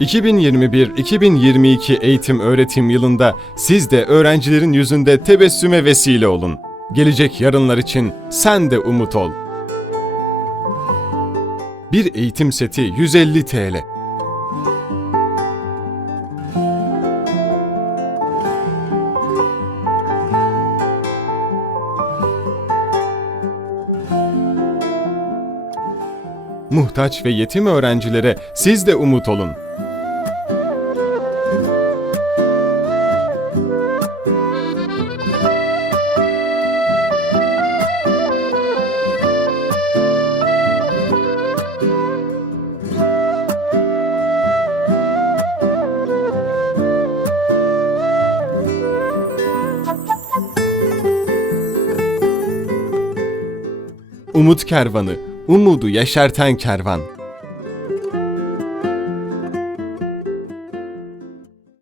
...2021-2022 eğitim öğretim yılında siz de öğrencilerin yüzünde tebessüme vesile olun. Gelecek yarınlar için sen de umut ol. Bir eğitim seti 150 TL. Muhtaç ve yetim öğrencilere siz de umut olun. Umut Kervanı, umudu yeşerten kervan.